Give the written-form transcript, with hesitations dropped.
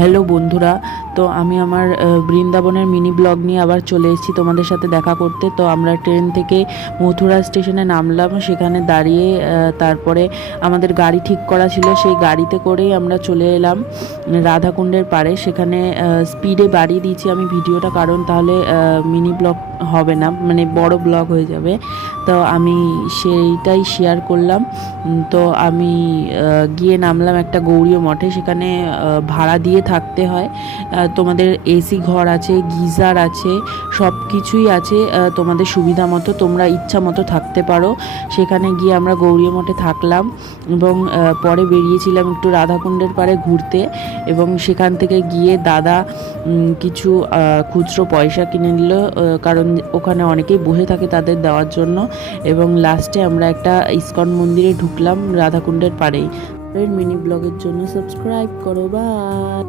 Hello বন্ধুরা, তো আমি আমার বৃন্দাবনের মিনি ব্লগ নিয়ে আবার চলে এসেছি তোমাদের সাথে দেখা করতে। তো আমরা ট্রেন থেকে মথুরা স্টেশনে নামলাম, সেখানে দাঁড়িয়ে তারপরে আমাদের গাড়ি ঠিক করা ছিল, সেই গাড়িতে করেই আমরা চলে এলাম রাধাকুণ্ডের পাড়ে। সেখানে স্পিডে বাড়িয়ে দিয়েছি আমি ভিডিওটা, কারণ তাহলে মিনি ব্লগ হবে না, মানে বড় ব্লগ হয়ে যাবে। তো আমি সেইটাই শেয়ার করলাম। তো আমি গিয়ে নামলাম একটা গৌড়ীয় মঠে, সেখানে ভাড়া দিয়ে থাকতে হয়। তোমাদের এসি ঘর আছে, গিজার আছে, সব কিছুই আছে, তোমাদের সুবিধা মতো তোমরা ইচ্ছা মতো থাকতে পারো। সেখানে গিয়ে আমরা গৌড়ীয় মঠে থাকলাম এবং পরে বেরিয়েছিলাম একটু রাধাকুণ্ডের পাড়ে ঘুরতে। এবং সেখান থেকে গিয়ে দাদা কিছু খুচরো পয়সা কিনে নিল, কারণ ওখানে অনেকেই বসে থাকে তাদের দেওয়ার জন্য। এবং লাস্টে আমরা একটা ইস্কন মন্দিরে ঢুকলাম রাধাকুণ্ডের পাড়েই। মিনি ব্লগের জন্য সাবস্ক্রাইব করো, বাই।